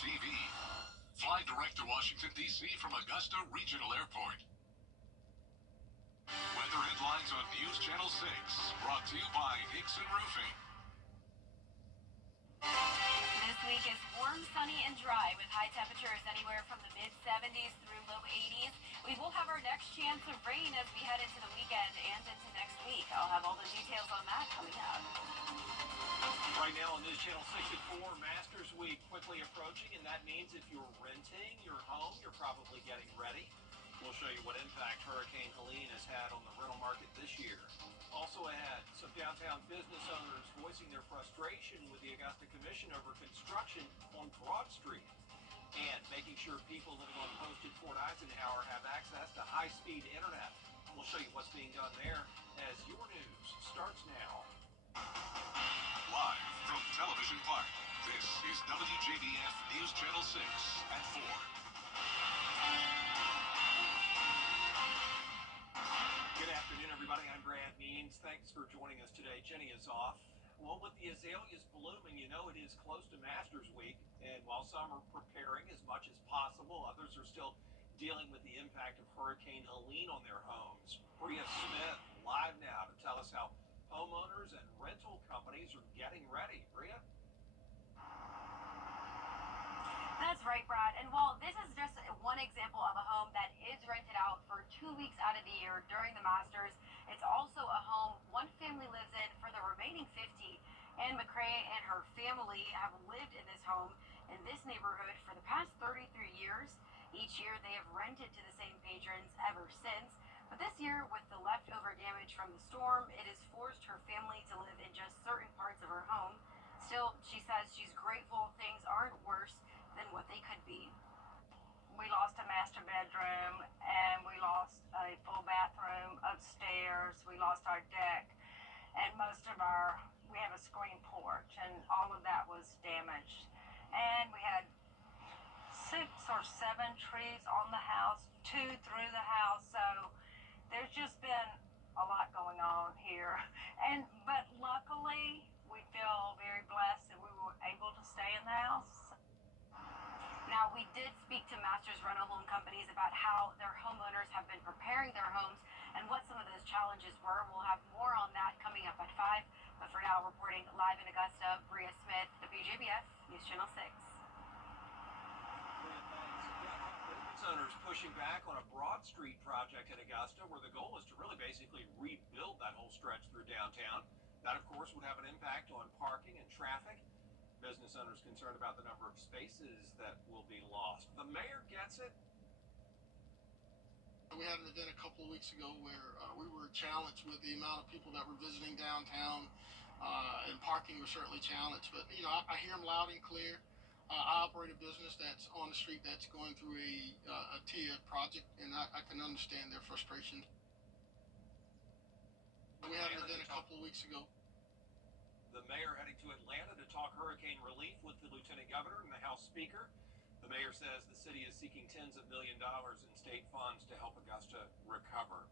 TV. Fly direct to Washington, D.C. from Augusta Regional Airport. Weather headlines on News Channel 6, brought to you by Hickson Roofing. This week is warm, sunny, and dry with high temperatures anywhere from the mid-70s through low 80s. We will have our next chance of rain as we head into the weekend and into next week. I'll have all the details on that coming up. Right now on News Channel 6 at 4, Masters Week quickly approaching, and that means if you're renting your home, you're probably getting ready. We'll show you what impact Hurricane Helene has had on the rental market this year. Also ahead, some downtown business owners voicing their frustration with the Augusta Commission over construction on Broad Street, and making sure people living on Post at Fort Eisenhower have access to high-speed internet. We'll show you what's being done there as your news starts now. Live from Television Park, this is WJBF News Channel 6 at 4. Good afternoon, everybody. I'm Brad Means. Thanks for joining us today. Jenny is off. Well, with the azaleas blooming, you know it is close to Masters Week, and while some are preparing as much as possible, others are still dealing with the impact of Hurricane Helene on their homes. Bria Smith live now to tell us how homeowners and rental companies are getting ready. Bria? That's right, Brad. And while this is just one example of a home that is rented out for 2 weeks out of the year during the Masters, it's also a home one family lives in for the remaining 50. Ann McCrae and her family have lived in this home in this neighborhood for the past 33 years. Each year they have rented to the same patrons ever since. But this year, with the leftover damage from the storm, it has forced her family to live in just certain parts of her home. Still, she says she's grateful things aren't worse than what they could be. We lost a master bedroom and we lost a full bathroom upstairs. We lost our deck and we have a screen porch, and all of that was damaged. And we had 6 or 7 trees on the house, 2 through the house. So there's just been a lot going on here. But luckily, we feel very blessed that we were able to stay in the house. Now, we did speak to Masters Rental Loan Companies about how their homeowners have been preparing their homes and what some of those challenges were. We'll have more on that coming up at 5. But for now, reporting live in Augusta, Bria Smith, WJBF News Channel 6. Business owners pushing back on a Broad Street project in Augusta where the goal is to really basically rebuild that whole stretch through downtown. That, of course, would have an impact on parking and traffic. Business owners concerned about the number of spaces that will be lost. The mayor gets it. We had an event a couple of weeks ago where we were challenged with the amount of people that were visiting downtown, and parking was certainly challenged. But, you know, I hear them loud and clear. I operate a business that's on the street that's going through a TIA project, and I can understand their frustration. We had an event a couple of weeks ago. The mayor heading to Atlanta to talk hurricane relief with the lieutenant governor and the House Speaker. The mayor says the city is seeking tens of millions of dollars in state funds to help Augusta recover.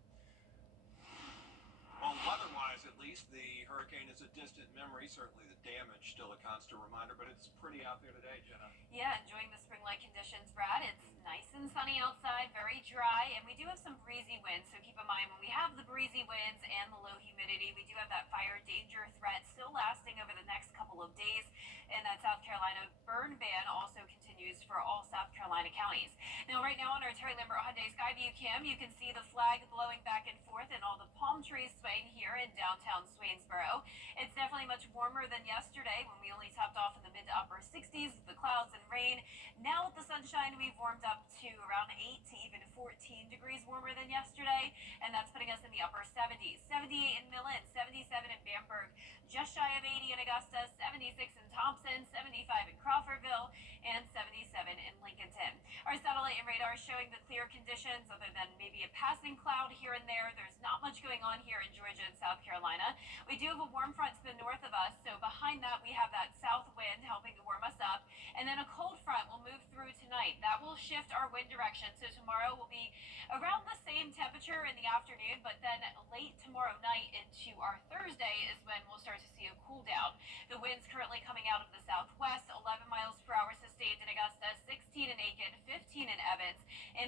Well, weather-wise, at least, the hurricane is a distant memory. Certainly the damage still a constant reminder, but it's pretty out there today, Jenna. Yeah, enjoying the spring-like conditions, Brad. It's nice and sunny outside, very dry, and we do have some breezy winds. So keep in mind, when we have the breezy winds and the low humidity, we do have that fire danger threat still lasting over the next couple of days. And that South Carolina burn ban also continues for all South Carolina counties. Now, right now on our Terry Lambert Hyundai Skyview cam, you can see the flag blowing back and forth and all the palm trees swaying here in downtown Swainsboro. It's definitely much warmer than yesterday when we only topped off in the mid to upper 60s with the clouds and rain. Now with the sunshine, we've warmed up to around 8 to even 14 degrees warmer than yesterday, and that's putting us in the upper 70s. 78 in Millen, 77 in Bamberg, just shy of 80 in Augusta, 76 in Thompson, 75 in Crawfordville, and 77 in Lincolnton. Our satellite and radar showing the clear conditions other than maybe a passing cloud here and there. There's not much going on here in Georgia and South Carolina. We do have a warm front to the north of us, so behind that we have that south wind helping to warm us up, and then a cold front will move through tonight. That will shift our wind direction, so tomorrow will be around the same temperature in the afternoon, but then late tomorrow night into our Thursday is when we'll start to see a cool down. The winds currently coming out of the southwest, 11 miles per hour sustained in Augusta,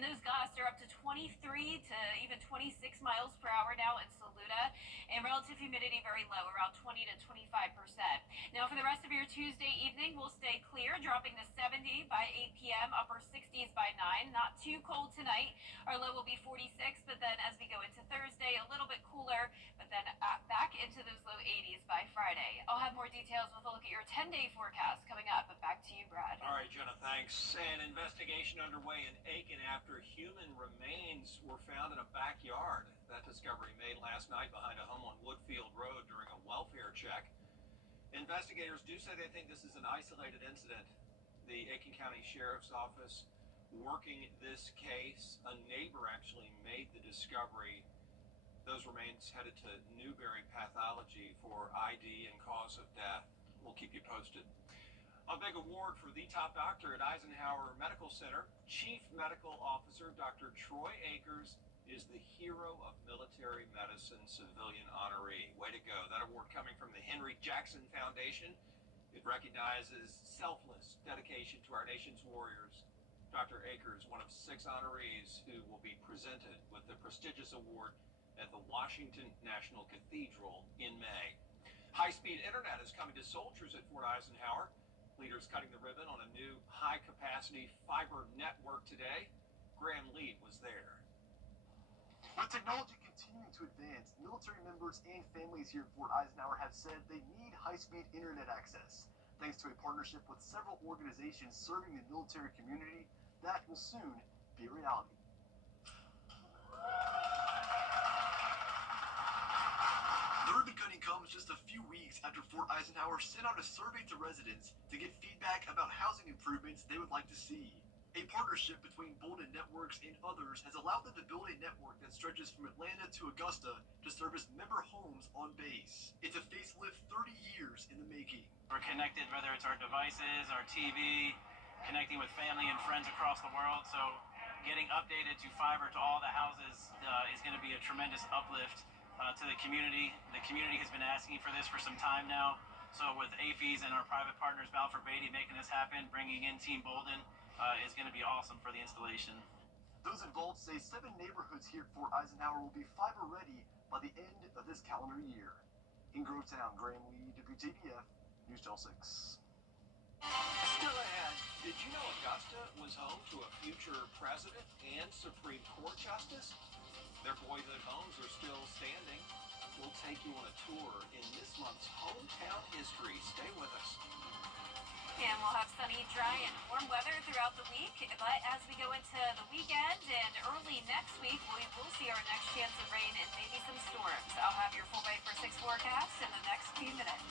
and those gusts are up to 23 to even 26 miles per hour now in Saluda, and relative humidity very low, around 20 to 25%. Now for the rest of your Tuesday evening, we'll stay clear, dropping to 70 by 8 p.m., upper 60s by 9. Not too cold tonight. Our low will be 46, but then as we go into Thursday, a little bit cooler, but then back into those low 80s by Friday. I'll have more details with a look at your 10-day forecast coming up, but back to you, Brad. All right, Jenna, thanks. An investigation underway in Aiken after human remains were found in a backyard. That discovery made last night behind a home on Woodfield Road during a welfare check. Investigators do say they think this is an isolated incident. The Aiken County Sheriff's Office working this case. A neighbor actually made the discovery. Those remains headed to Newberry Pathology for ID and cause of death. We'll keep you posted. A big award for the top doctor at Eisenhower Medical Center. Chief Medical Officer Dr. Troy Akers is the Hero of Military Medicine Civilian Honoree. Way to go. That award coming from the Henry Jackson Foundation. It recognizes selfless dedication to our nation's warriors. Dr. Akers, one of 6 honorees who will be presented with the prestigious award at the Washington National Cathedral in May. High-speed internet is coming to soldiers at Fort Eisenhower. Leaders cutting the ribbon on a new high-capacity fiber network today. Graham Lee was there. With technology continuing to advance, military members and families here at Fort Eisenhower have said they need high-speed internet access. Thanks to a partnership with several organizations serving the military community, that will soon be a reality. The ribbon cutting comes just a few weeks after Fort Eisenhower sent out a survey to residents to get feedback about housing improvements they would like to see. A partnership between Bolden Networks and others has allowed them to build a network that stretches from Atlanta to Augusta to service member homes on base. It's a facelift 30 years in the making. We're connected, whether it's our devices, our TV, connecting with family and friends across the world. So getting updated to fiber to all the houses is going to be a tremendous uplift to the community. The community has been asking for this for some time now. So with AFES and our private partners, Balfour Beatty, making this happen, bringing in Team Bolden, is going to be awesome for the installation. Those involved say 7 neighborhoods here at Fort Eisenhower will be fiber ready by the end of this calendar year. In Grovetown, Graham Lee, WJBF, News Channel 6. Still ahead, did you know Augusta was home to a future president and Supreme Court justice? Their boyhood homes are still standing. We'll take you on a tour in this month's Hometown History. Stay with us. And we'll have sunny, dry, and warm weather throughout the week. But as we go into the weekend and early next week, we will see our next chance of rain and maybe some storms. I'll have your full Bite for 6 forecast in the next few minutes.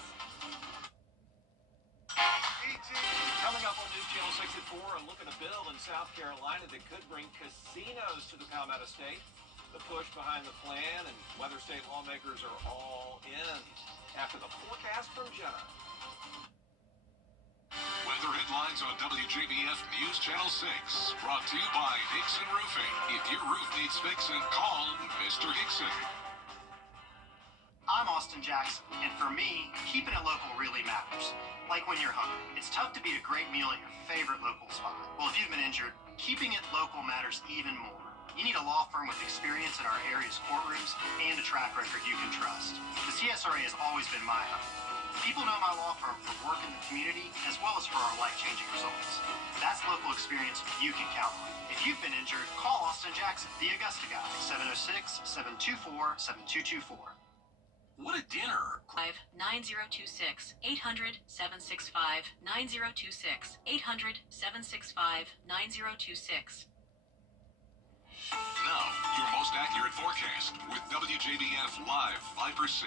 Coming up on News Channel 6 at 4, a look at a bill in South Carolina that could bring casinos to the Palmetto State. The push behind the plan and whether state lawmakers are all in. After the forecast from Jenna. Weather headlines on WJBF News Channel 6. Brought to you by Hickson Roofing. If your roof needs fixing, call Mr. Hickson. I'm Austin Jackson, and for me, keeping it local really matters. Like when you're hungry, it's tough to beat a great meal at your favorite local spot. Well, if you've been injured, keeping it local matters even more. You need a law firm with experience in our area's courtrooms and a track record you can trust. The CSRA has always been my home. People know my law firm for work in the community as well as for our life-changing results. That's local experience you can count on. If you've been injured, call Austin Jackson, the Augusta guy, 706-724-7224. What a dinner! 9026 800 765 9026 800 765 9026. Now, your most accurate forecast with WJBF Live 5 for 6.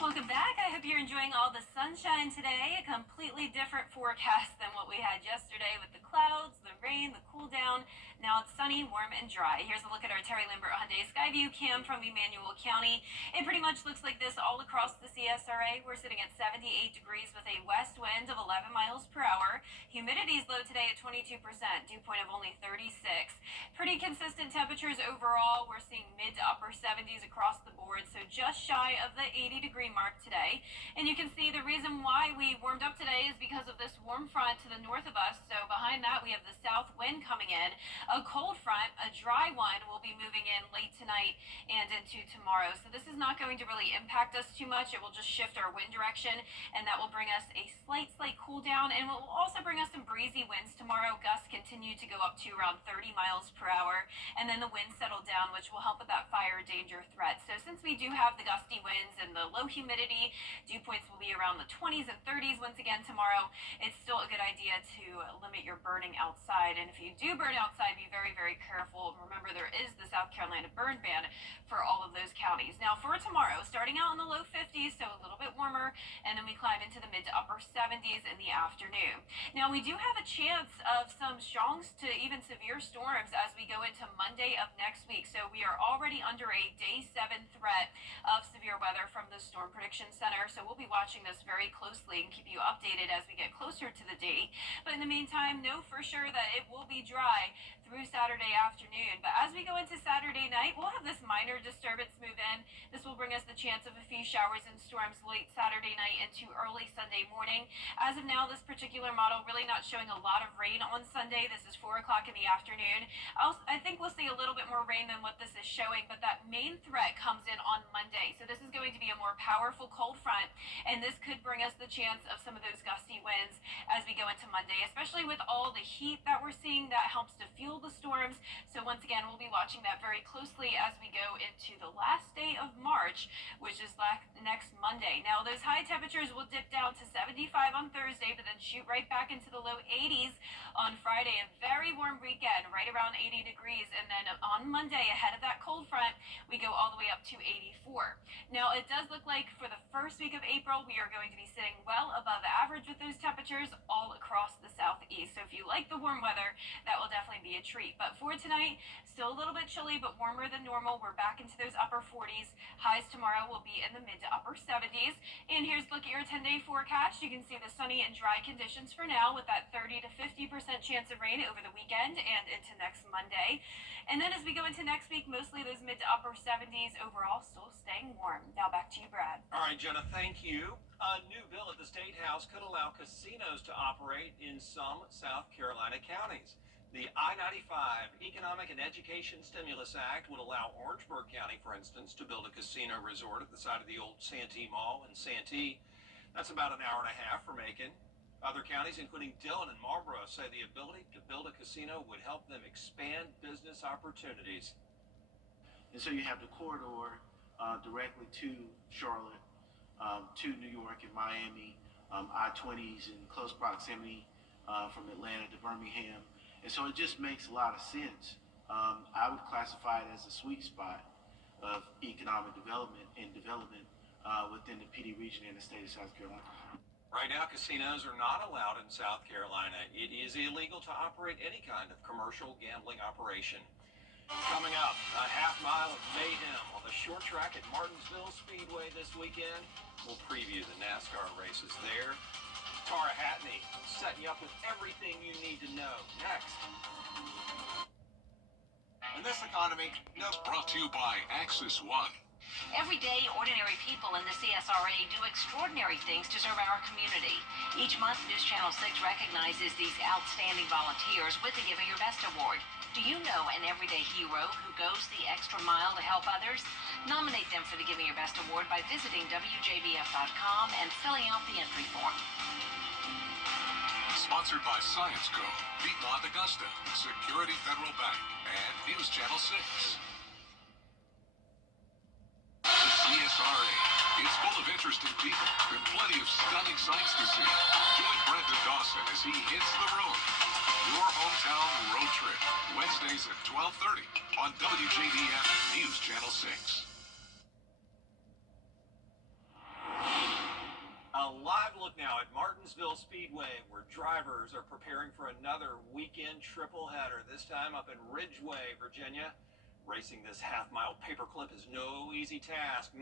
Welcome back. I hope you're enjoying all the sunshine today. A completely different forecast than what we had yesterday with the clouds, the rain, the cool down. Now it's sunny, warm, and dry. Here's a look at our Terry Lambert Hyundai Skyview cam from Emmanuel County. It pretty much looks like this all across the CSRA. We're sitting at 78 degrees with a west wind of 11 miles per hour. Humidity is low today at 22%, dew point of only 36. Pretty consistent temperatures overall. We're we're seeing mid to upper 70s across the board, so just shy of the 80-degree mark today. And you can see the reason why we warmed up today is because of this warm front to the north of us. So behind that, we have the south wind coming in. A cold front, a dry one, will be moving in late tonight and into tomorrow. So this is not going to really impact us too much. It will just shift our wind direction, and that will bring us a slight cool down, and will also bring us some breezy winds tomorrow. Gusts continue to go up to around 30 miles per hour, and then the winds settle down, which will help with that fire danger threat. So since we do have the gusty winds and the low humidity, dew points will be around the 20s and 30s once again tomorrow. It's still a good idea to limit your burning outside, and if you do burn outside, be very, very careful. Remember, there is the South Carolina burn ban for all of those counties. Now for tomorrow, starting out in the low 50s, so a little bit warmer, and then we climb into the mid to upper 70s in the afternoon. Now we do have a chance of some strong to even severe storms as we go into Monday of next week. So we are already under a day 7 threat of severe weather from the Storm Prediction Center. So we'll be watching this very closely and keep you updated as we get closer to the date. But in the meantime, know for sure that it will be dry through Saturday afternoon. But as we go into Saturday night, we'll have this minor disturbance move in. This will bring us the chance of a few showers and storms late Saturday night into early Sunday morning. As of now, this particular model really not showing a lot of rain on Sunday. This is 4 o'clock in the afternoon. I think we'll see a little bit more rain than what this is showing, but that main threat comes in on Monday. So this is going to be a more powerful cold front, and this could bring us the chance of some of those gusty winds as we go into Monday, especially with all the heat that we're seeing. That helps to fuel the storms. So once again, we'll be watching that very closely as we go into the last day of March, which is next Monday. Now those high temperatures will dip down to 75 on Thursday, but then shoot right back into the low 80s on Friday. A very warm weekend, right around 80 degrees. And then on Monday, ahead of that cold front, we go all the way up to 84. Now it does look like for the first week of April, we are going to be sitting well above average with those temperatures all across the southeast. So if you like the warm weather, that will definitely be a treat. But for tonight, still a little bit chilly, but warmer than normal. We're back into those upper 40s. Highs tomorrow will be in the mid to upper 70s. And here's a look at your 10-day forecast. You can see the sunny and dry conditions for now, with that 30 to 50% chance of rain over the weekend and into next Monday. And then as we go into next week, mostly those mid to upper 70s. Overall, still staying warm. Now back to you, Brad. All right, Jenna, thank you. A new bill at the State House could allow casinos to operate in some South Carolina counties. The I-95 Economic and Education Stimulus Act would allow Orangeburg County, for instance, to build a casino resort at the side of the old Santee Mall in Santee. That's about an hour and a half from Macon. Other counties, including Dillon and Marlboro, say the ability to build a casino would help them expand business opportunities. And so you have the corridor directly to Charlotte, to New York and Miami, I-20s in close proximity from Atlanta to Birmingham. And so it just makes a lot of sense. I would classify it as a sweet spot of economic development within the PD region in the state of South Carolina. Right now, casinos are not allowed in South Carolina. It is illegal to operate any kind of commercial gambling operation. Coming up, a half mile of mayhem on the short track at Martinsville Speedway this weekend. We'll preview the NASCAR races there. Tara Hatney setting you up with everything you need to know next. In this economy, no. Brought to you by Axis One. Every day, ordinary people in the CSRA do extraordinary things to serve our community. Each month, News Channel 6 recognizes these outstanding volunteers with the Giving Your Best Award. Do you know an everyday hero who goes the extra mile to help others? Nominate them for the Giving Your Best Award by visiting WJBF.com and filling out the entry form. Sponsored by Science Co., Piedmont Augusta, Security Federal Bank, and News Channel 6. The CSRA is full of interesting people and plenty of stunning sights to see. Join Brendan Dawson as he hits the road. Your hometown road trip, Wednesdays at 12:30 on WJBF News Channel 6. A live look now at Martinsville Speedway, where drivers are preparing for another weekend triple header, this time up in Ridgeway, Virginia. Racing this half-mile paperclip is no easy task.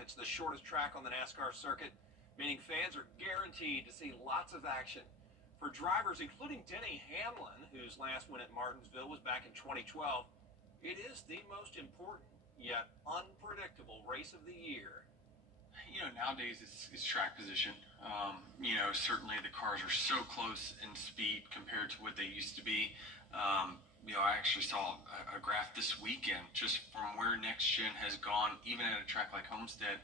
It's the shortest track on the NASCAR circuit, meaning fans are guaranteed to see lots of action. For drivers, including Denny Hamlin, whose last win at Martinsville was back in 2012, It is the most important, yet unpredictable race of the year. Nowadays it's track position. Certainly the cars are so close in speed compared to what they used to be. I actually saw a graph this weekend just from where next gen has gone, even at a track like Homestead,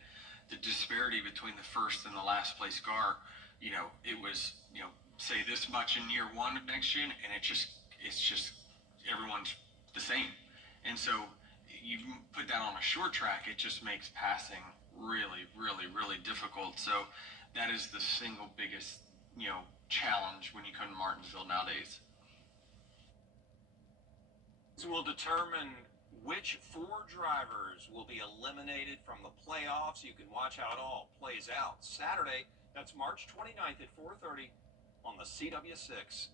the disparity between the first and the last place car. It was, say this much in year one of next gen, and it's just everyone's the same. And so you put that on a short track, it just makes passing really, really, really difficult. So that is the single biggest, challenge when you come to Martinsville nowadays. This will determine which 4 drivers will be eliminated from the playoffs. You can watch how it all plays out Saturday. That's March 29th at 4:30 on the CW6.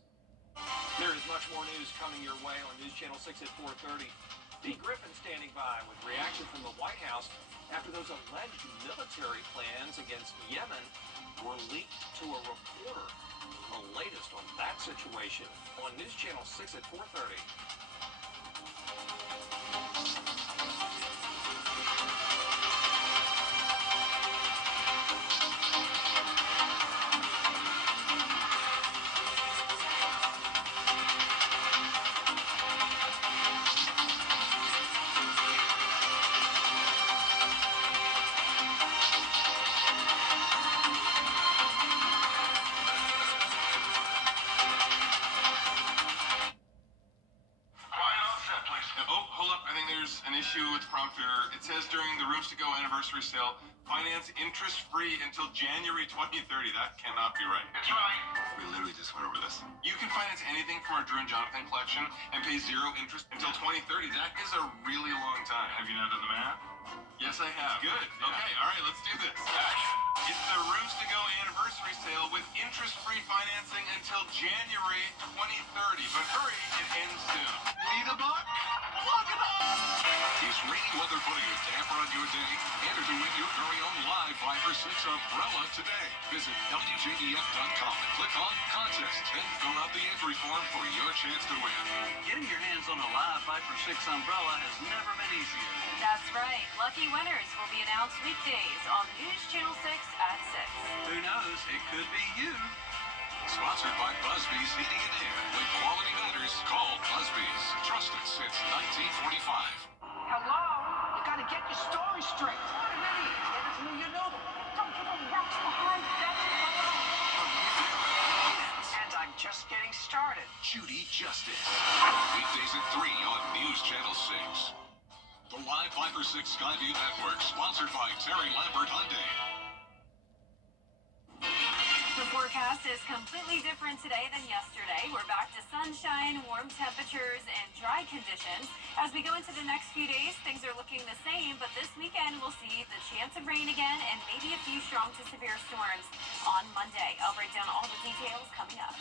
There is much more news coming your way on News Channel 6 at 4:30. Dee Griffin standing by with reaction from the White House after those alleged military plans against Yemen were leaked to a reporter. The latest on that situation on News Channel 6 at 4:30. With prompter, it says during the Rooms to Go anniversary sale, finance interest-free until January 2030. That cannot be right. It's right. We literally just went over this. You can finance anything from our Drew and Jonathan collection and pay 0 interest until 2030. That is a really long time. Have you now done the math? Yes, I have. Good. Yeah. Okay, all right, let's do this. It's the Rooms to Go anniversary sale with interest-free financing until January 2030. But hurry, it ends soon. Need a buck? Look it up! Is rainy weather putting a damper on your day? Enter to win your very own live 5 or 6 umbrella today. Visit WJBF.com and click on Contest. Then fill out the entry form for your chance to win. Getting your hands on a live 5 for 6 umbrella has never been easier. That's right. Lucky winners will be announced weekdays on News Channel 6 at 6. Who knows? It could be you. Sponsored by Busby's Heating and Air. When quality matters, call Busby's. Trusted since 1945. Hello? You gotta get your story straight. What an idiot. Get it to me, you know. Don't give them rocks behind. That's and I'm just getting started. Judy Justice. Weekdays at 3 on News Channel 6. The live 5 for 6 Skyview Network, sponsored by Terry Lambert Hyundai. The forecast is completely different today than yesterday. We're back to sunshine, warm temperatures, and dry conditions. As we go into the next few days, things are looking the same, but this weekend we'll see the chance of rain again and maybe a few strong to severe storms on Monday. I'll break down all the details coming up.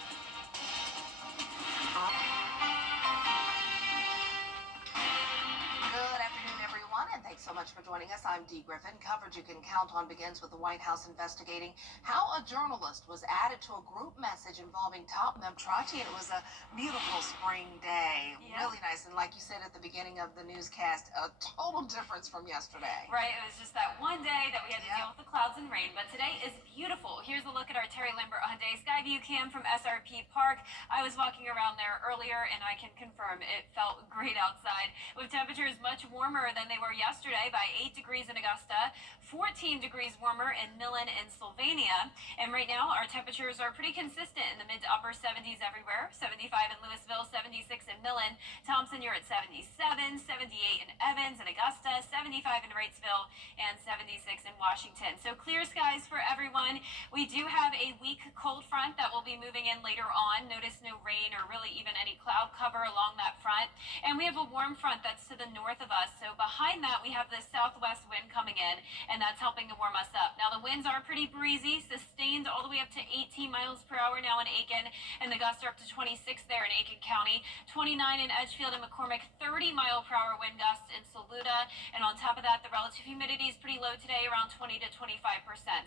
Good afternoon, everyone, and thanks so much for joining us. I'm Dee Griffin. Coverage you can count on begins with the White House investigating how a journalist was added to a group message involving top member Trotty. It was a beautiful spring day, really nice, and like you said at the beginning of the newscast, a total difference from yesterday. Right, it was just that one day that we had to deal with the clouds and rain, but today is beautiful. Here's a look at our Terry Lambert Hyundai Skyview cam from SRP Park. I was walking around there earlier, and I can confirm it felt great outside, with temperatures much warmer than they were yesterday by 8 degrees in Augusta, 14 degrees warmer in Millen and Sylvania. And right now our temperatures are pretty consistent in the mid to upper 70s everywhere. 75 in Louisville, 76 in Millen. Thompson, you're at 77, 78 in Evans and Augusta, 75 in Wrightsville, and 76 in Washington. So clear skies for everyone. We do have a weak cold front that will be moving in later on. Notice no rain or really even any cloud cover along that front. And we have a warm front that's to the north of us. So behind that, we have the southwest wind coming in, and that's helping to warm us up. Now, the winds are pretty breezy, sustained all the way up to 18 miles per hour now in Aiken, and the gusts are up to 26 there in Aiken County, 29 in Edgefield and McCormick, 30 mile per hour wind gusts in Saluda. And on top of that, the relative humidity is pretty low today, around 20 to 25%.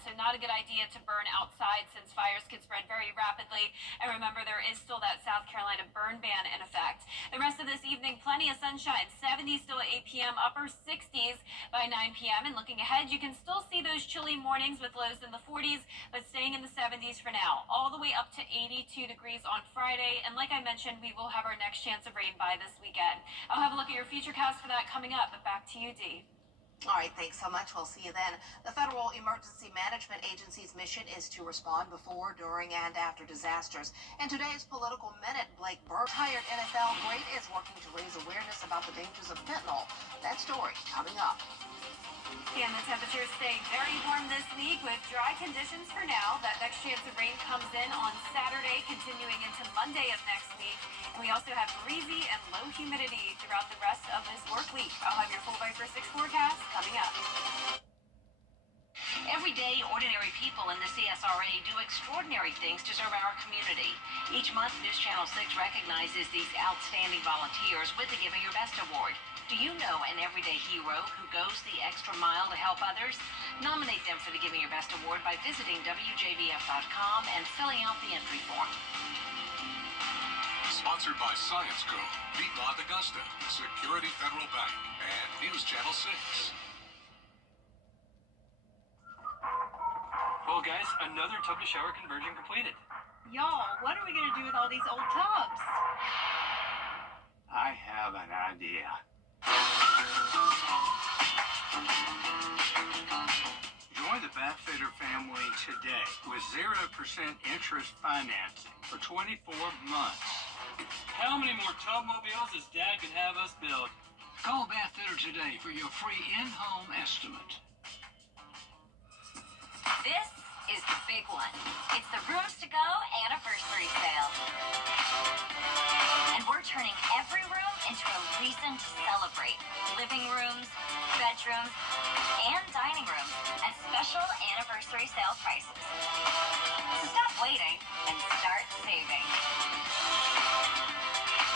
So not a good idea to burn outside since fires can spread very rapidly. And remember, there is still that South Carolina burn ban in effect. The rest of this evening, plenty of sunshine. 70s still at 8 p.m., upper 60s by 9 p.m. And looking ahead, you can still see those chilly mornings with lows in the 40s, but staying in the 70s for now. All the way up to 82 degrees on Friday. And like I mentioned, we will have our next chance of rain by this weekend. I'll have a look at your futurecast for that coming up, but back to you, Dee. All right, thanks so much. We'll see you then. The Federal Emergency Management Agency's mission is to respond before, during, and after disasters. In today's Political Minute, Blake Burke, retired NFL great, is working to raise awareness about the dangers of fentanyl. That story coming up. And the temperatures staying very warm this week with dry conditions for now. That next chance of rain comes in on Saturday, continuing into Monday of next week. And we also have breezy and low humidity throughout the rest of this work week. I'll have your full Viper 6 forecast coming up. Every day, ordinary people in the CSRA do extraordinary things to serve our community. Each month, News Channel 6 recognizes these outstanding volunteers with the Giving Your Best Award. Do you know an everyday hero who goes the extra mile to help others? Nominate them for the Giving Your Best Award by visiting WJBF.com and filling out the entry form. Sponsored by Science Co., Piedmont Augusta, Security Federal Bank, and News Channel 6. Well, guys, another tub to shower conversion completed. Y'all, what are we going to do with all these old tubs? I have an idea. Join the Backfitter family today with 0% interest financing for 24 months. How many more tubmobiles does Dad can have us build? Call Backfitter today for your free in-home estimate. This is the big one. It's the Rooms to Go anniversary sale. And we're turning every room into a reason to celebrate. Living rooms, bedrooms, and dining rooms at special anniversary sale prices. So stop waiting and start saving.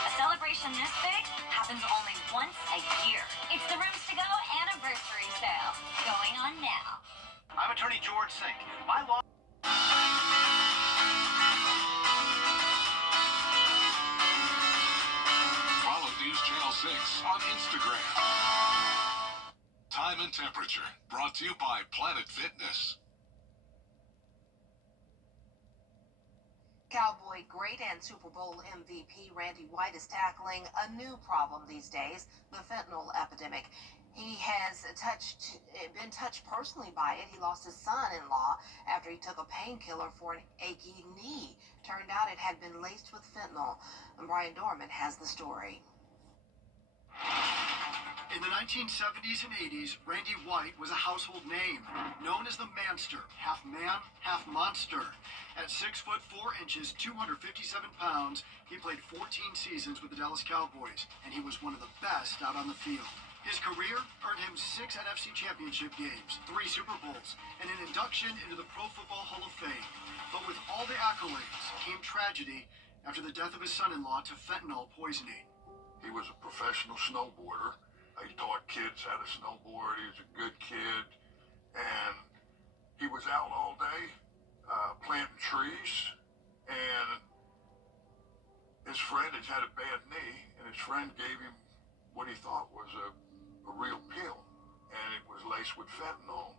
A celebration this big happens only once a year. It's the Rooms to Go anniversary sale going on now. I'm attorney George Sink. My law. Follow News Channel 6 on Instagram. Time and temperature brought to you by Planet Fitness. Cowboy great and Super Bowl MVP Randy White is tackling a new problem these days, the fentanyl epidemic. He has been touched personally by it. He lost his son-in-law after he took a painkiller for an achy knee. Turned out it had been laced with fentanyl. And Brian Dorman has the story. In the 1970s and 80s, Randy White was a household name, known as the Manster, half man, half monster. At 6 foot 4 inches, 257 pounds, he played 14 seasons with the Dallas Cowboys, and he was one of the best out on the field. His career earned him 6 NFC Championship games, 3 Super Bowls, and an induction into the Pro Football Hall of Fame. But with all the accolades came tragedy after the death of his son-in-law to fentanyl poisoning. He was a professional snowboarder. He taught kids how to snowboard. He was a good kid. And he was out all day planting trees. And his friend had a bad knee. And his friend gave him what he thought was a real pill. And it was laced with fentanyl.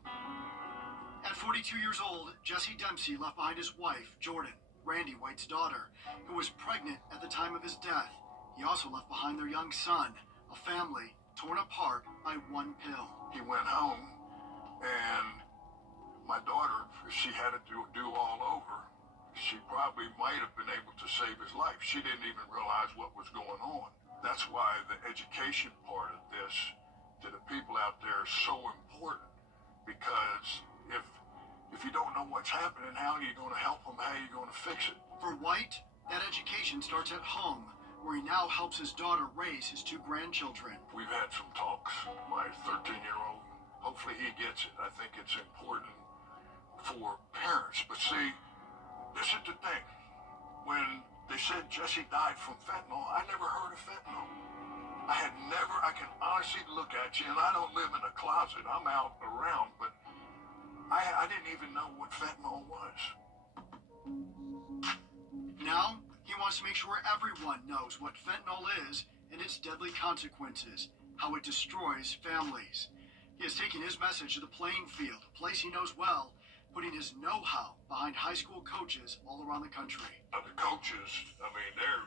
At 42 years old, Jesse Dempsey left behind his wife, Jordan, Randy White's daughter, who was pregnant at the time of his death. He also left behind their young son, a family torn apart by one pill. He went home, and my daughter, if she had it to do all over, she probably might have been able to save his life. She didn't even realize what was going on. That's why the education part of this to the people out there is so important, because if you don't know what's happening, how are you going to help them? How are you going to fix it? For White, that education starts at home, where he now helps his daughter raise his 2 grandchildren. We've had some talks. My 13-year-old, hopefully he gets it. I think it's important for parents. But see, this is the thing. When they said Jesse died from fentanyl, I never heard of fentanyl. I can honestly look at you, and I don't live in a closet. I'm out around, but I didn't even know what fentanyl was. Now, he wants to make sure everyone knows what fentanyl is and its deadly consequences, how it destroys families. He has taken his message to the playing field, a place he knows well, putting his know-how behind high school coaches all around the country. The coaches, I mean, they're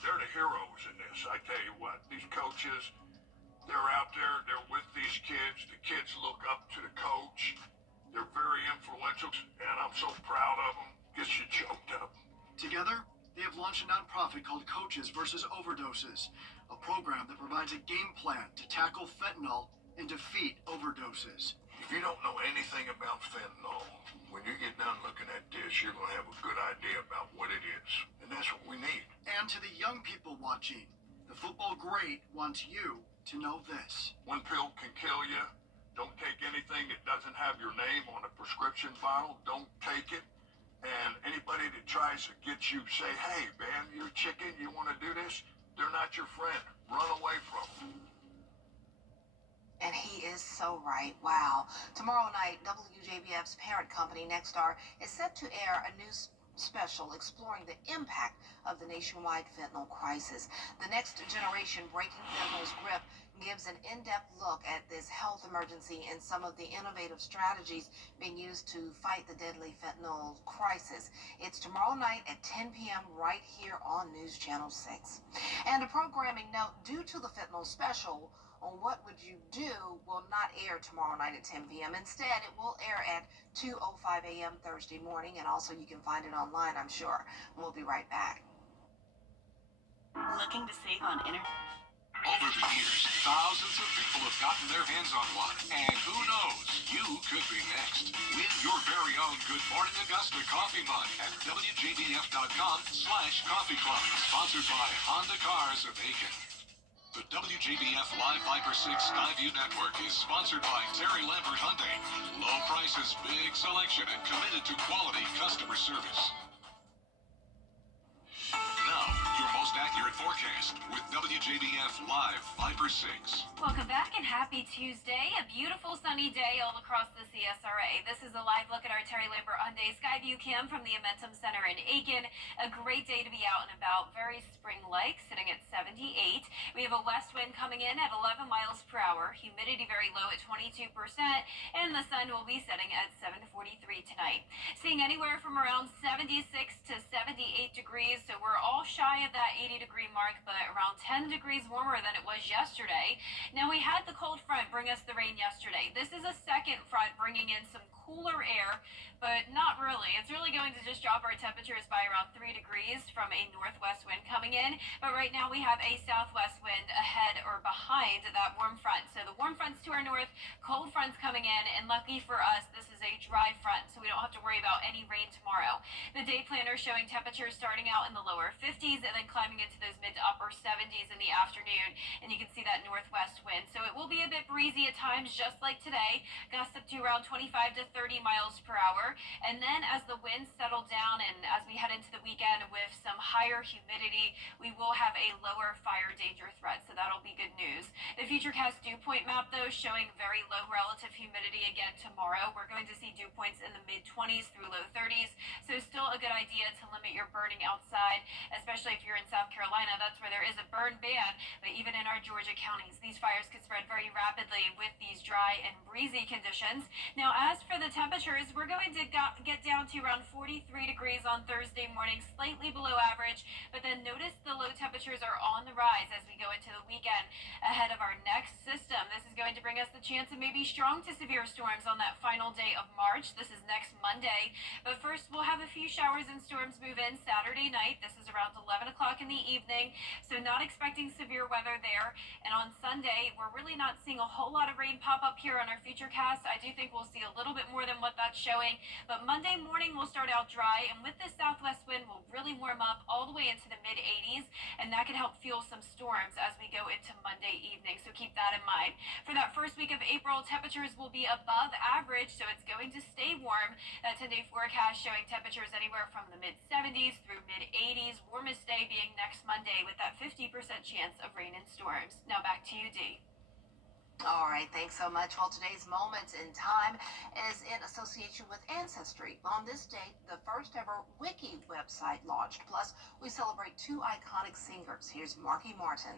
the heroes in this. I tell you what, these coaches, they're out there, they're with these kids. The kids look up to the coach. They're very influential, and I'm so proud of them. Gets you choked up. Together, they have launched a nonprofit called Coaches versus Overdoses, a program that provides a game plan to tackle fentanyl and defeat overdoses. If you don't know anything about fentanyl, when you get done looking at this, you're going to have a good idea about what it is. And that's what we need. And to the young people watching, the football great wants you to know this. One pill can kill you. Don't take anything that doesn't have your name on a prescription bottle. Don't take it. And anybody that tries to get you, say, hey, man, you're a chicken, you want to do this? They're not your friend. Run away from them. And he is so right. Wow. Tomorrow night, WJBF's parent company, Nexstar, is set to air a new special exploring the impact of the nationwide fentanyl crisis. The Next Generation Breaking Fentanyl's Grip gives an in-depth look at this health emergency and some of the innovative strategies being used to fight the deadly fentanyl crisis. It's tomorrow night at 10 p.m. right here on News Channel 6. And a programming note, due to the fentanyl special on What Would You Do will not air tomorrow night at 10 p.m. Instead, it will air at 2:05 a.m. Thursday morning, and also you can find it online, I'm sure. We'll be right back. Looking to save on internet? Over the years, thousands of people have gotten their hands on one. And who knows, you could be next. Win your very own Good Morning Augusta coffee mug at WJBF.com/coffee club. Sponsored by Honda Cars of Aiken. The WJBF Live Viper 6 Skyview Network is sponsored by Terry Lambert Hyundai. Low prices, big selection, and committed to quality customer service. Now, your most accurate forecast with WJBF Live Viper 6. Welcome back and happy Tuesday. A beautiful sunny day all across the CSRA. This is a live look at our Terry Lambert Hyundai Skyview Cam from the Amentum Center in Aiken. A great day to be out and about. Very spring-like, sitting at 78. We have a west wind coming in at 11 miles per hour. Humidity very low at 22%. And the sun will be setting at 7:43 tonight. Seeing anywhere from around 76 to 78 degrees. So we're all shy of that 80-degree mark, but around 10 degrees warmer than it was yesterday. Now, we had the cold front bring us the rain yesterday. This is a second front bringing in some cooler air, but not really. It's really going to just drop our temperatures by around 3 degrees from a northwest wind coming in. But right now we have a southwest wind ahead or behind that warm front. So the warm front's to our north, cold front's coming in, and lucky for us, this is a dry front, so we don't have to worry about any rain tomorrow. The day planner showing temperatures starting out in the lower 50s and then climbing into those mid to upper 70s in the afternoon, and you can see that northwest wind. So it will be a bit breezy at times, just like today. Gusts up to around 25 to 30 miles per hour. And then as the winds settle down and as we head into the weekend with some higher humidity, we will have a lower fire danger threat. So that'll be good news. The Futurecast dew point map, though, showing very low relative humidity again tomorrow. We're going to see dew points in the mid-20s through low 30s. So still a good idea to limit your burning outside, especially if you're in South Carolina. That's where there is a burn ban. But even in our Georgia counties, these fires could spread very rapidly with these dry and breezy conditions. Now, as for the temperatures, we're going to get down to around 43 degrees on Thursday morning, slightly below average, but then notice the low temperatures are on the rise as we go into the weekend ahead of our next system. This is going to bring us the chance of maybe strong to severe storms on that final day of March. This is next Monday, but first we'll have a few showers and storms move in Saturday night. This is around 11 o'clock in the evening, so not expecting severe weather there. And on Sunday, we're really not seeing a whole lot of rain pop up here on our Futurecast. I do think we'll see a little bit more than what that's showing, but Monday morning will start out dry, and with this southwest wind will really warm up all the way into the mid-80s, and that can help fuel some storms as we go into Monday evening, so keep that in mind. For that first week of April, temperatures will be above average, so it's going to stay warm. That 10-day forecast showing temperatures anywhere from the mid-70s through mid-80s, warmest day being next Monday with that 50% chance of rain and storms. Now back to you, Dee. All right, thanks so much. Well, today's Moments in Time is in association with Ancestry. On this date, the first ever Wiki website launched. Plus, we celebrate two iconic singers. Here's Marky Martin.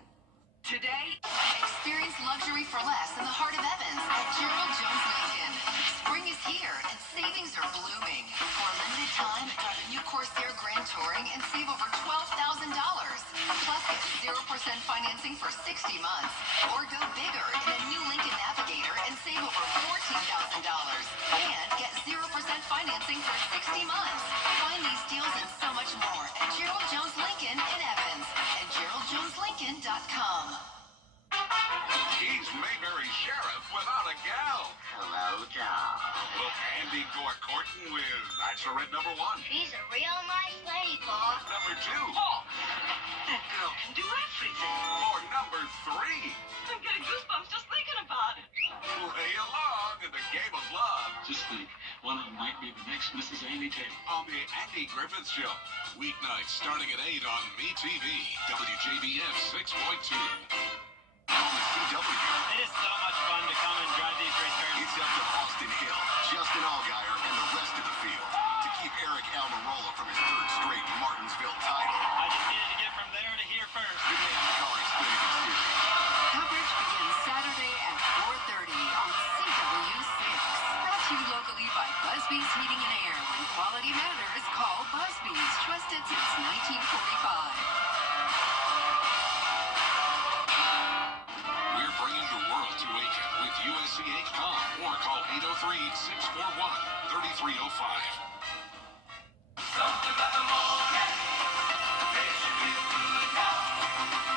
Today, experience luxury for less in the heart of Evans at Gerald Jones Lincoln. Spring is here and savings are blooming. For a limited time, drive a new Corsair Grand Touring and save over $12,000. Plus, get 0% financing for 60 months. Or go bigger in a new Lincoln Navigator and save over $14,000. And get 0% financing for 60 months. Find these deals and so much more at Gerald Jones Lincoln in Evans and GeraldJonesLincoln.com. He's Mayberry Sheriff without a gal. Hello, doll. Will Andy go a courting with Bachelorette number 1? She's a real nice lady, Pa. Number 2? Oh, that girl can do everything. Or number 3? I'm getting goosebumps just thinking about it. Play along in the game of love. Just think, one of them might be the next Mrs. Amy Taylor. On the Andy Griffith Show. Weeknights starting at 8 on MeTV. WJBF 6.2. It is so much fun to come and drive these race cars. It's up to Austin Hill, Justin Allgaier, and the rest of the field to keep Eric Almirola from his 3rd straight Martinsville title. I just needed to get from there to here first. The NASCAR Xfinity Series. Coverage begins Saturday at 4:30 on CW6. Brought to you locally by Busby's Heating and Air. When quality matters, call Busby's. Trusted since 1945. We're bringing the world to Aiken with USCH.com or call 803-641-3305. Something about the morning makes you feel good now.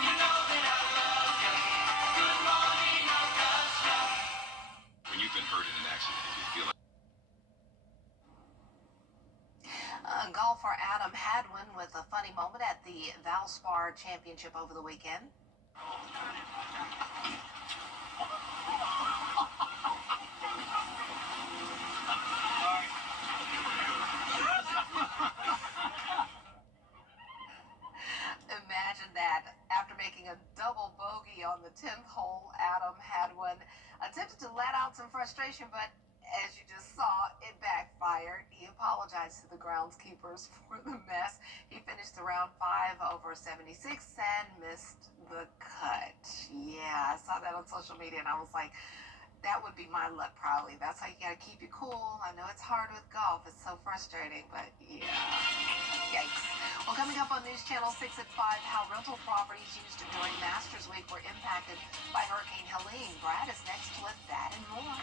You know that I love you. Good morning, Augusta. When you've been hurt in an accident, you feel like Golfer Adam Hadwin with a funny moment at the Valspar Championship over the weekend. Imagine that. After making a double bogey on the 10th hole, Adam Hadwin attempted to let out some frustration, but as you just saw, it backfired. He apologized to the groundskeepers for the mess. He finished the round 5 over 76 and missed the cut. Yeah, I saw that on social media and I was like, that would be my luck probably. That's how you gotta keep you cool. I know it's hard with golf. It's so frustrating, but yeah. Yikes. Well, coming up on News Channel 6 at 5, how rental properties used during Masters Week were impacted by Hurricane Helene. Brad is next with that and more.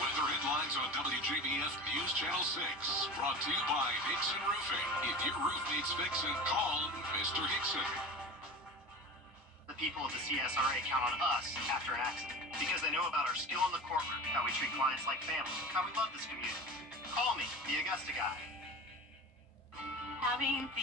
Weather headlines on WJBF News Channel 6. Brought to you by Hickson Roofing. If your roof needs fixing, call Mr. Hickson. The people of the CSRA count on us after an accident because they know about our skill in the courtroom, how we treat clients like family, how we love this community. Call me, the Augusta guy. Having the